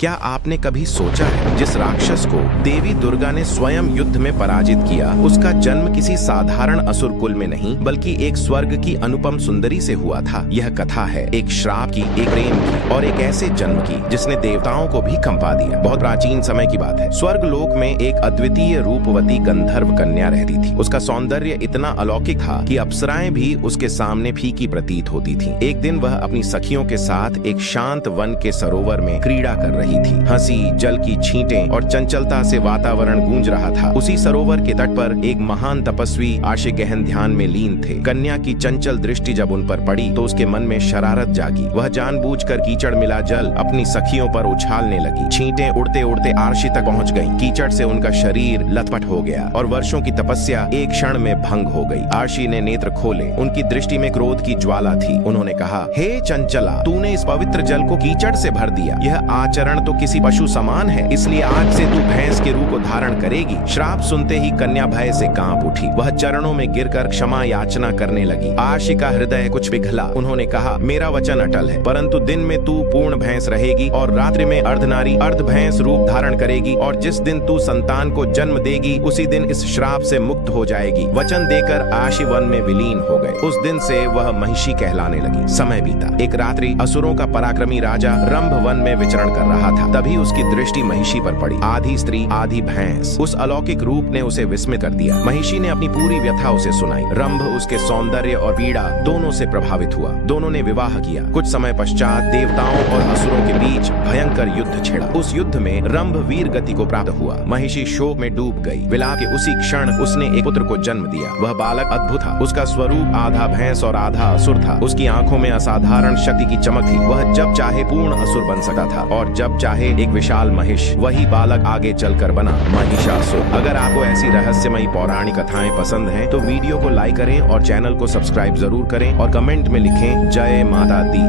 क्या आपने कभी सोचा है जिस राक्षस को देवी दुर्गा ने स्वयं युद्ध में पराजित किया, उसका जन्म किसी साधारण असुर कुल में नहीं बल्कि एक स्वर्ग की अनुपम सुंदरी से हुआ था। यह कथा है एक श्राप की, एक प्रेम की और एक ऐसे जन्म की जिसने देवताओं को भी कंपा दिया। बहुत प्राचीन समय की बात है। स्वर्ग लोक में एक अद्वितीय रूपवती गंधर्व कन्या रहती थी। उसका सौंदर्य इतना अलौकिक था कि अप्सराएं भी उसके सामने फीकी प्रतीत होती थीं। एक दिन वह अपनी सखियों के साथ एक शांत वन के सरोवर में क्रीड़ा कर रही थी। हंसी, जल की छींटें और चंचलता से वातावरण गूंज रहा था। उसी सरोवर के तट पर एक महान तपस्वी आशिक गहन ध्यान में लीन थे। कन्या की चंचल दृष्टि जब उन पर पड़ी तो उसके मन में शरारत जागी। वह जानबूझकर कीचड़ मिला जल अपनी सखियों पर उछालने लगी। छींटें उड़ते उड़ते आरशी तक पहुंच गईं। कीचड़ से उनका शरीर लथपथ हो गया और वर्षों की तपस्या एक क्षण में भंग हो गई। आरशी ने नेत्र खोले। उनकी दृष्टि में क्रोध की ज्वाला थी। उन्होंने कहा, हे चंचला, तूने इस पवित्र जल को कीचड़ से भर दिया। यह आचरण तो किसी पशु समान है, इसलिए आज से तू भैंस के रूप को धारण करेगी। श्राप सुनते ही कन्या भय से कांप उठी। वह चरणों में गिरकर क्षमा याचना करने लगी। आरशी का हृदय कुछ पिघला। उन्होंने कहा, मेरा वचन अटल है, परंतु दिन में तू पूर्ण भैंस रहेगी और रात्रि में अर्धनारी अर्ध भैंस रूप धारण करेगी, और जिस दिन तू संतान को जन्म देगी उसी दिन इस श्राप से मुक्त हो जाएगी। वचन देकर आरशी वन में विलीन हो गए। उस दिन से वह महिषी कहलाने लगी। समय बीता। एक रात्रि असुरों का पराक्रमी राजा रंभ वन में विचरण कर रहा था। तभी उसकी दृष्टि महिषी पर पड़ी। आधी स्त्री आधी भैंस। उस अलौकिक रूप ने उसे विस्मित कर दिया। महिषी ने अपनी पूरी व्यथा उसे सुनाई। रंभ उसके सौंदर्य और पीड़ा दोनों से प्रभावित हुआ। दोनों ने विवाह किया। कुछ समय पश्चात देवताओं और असुरों के बीच भयंकर युद्ध छिड़ा। उस युद्ध में रंभ वीर गति को प्राप्त हुआ। महिषी शोक में डूब गई। विलाप के उसी क्षण उसने एक पुत्र को जन्म दिया। वह बालक अद्भुत था। उसका स्वरूप आधा भैंस और आधा असुर था। उसकी आंखों में असाधारण शक्ति की चमक थी। वह जब चाहे पूर्ण असुर बन सकता था और जब चाहे एक विशाल महिष। वही बालक आगे चलकर बना महिषासुर। अगर आपको ऐसी रहस्यमयी पौराणिक कथाएं पसंद हैं तो वीडियो को लाइक करें और चैनल को सब्सक्राइब जरूर करें और कमेंट में लिखें, जय माता दी।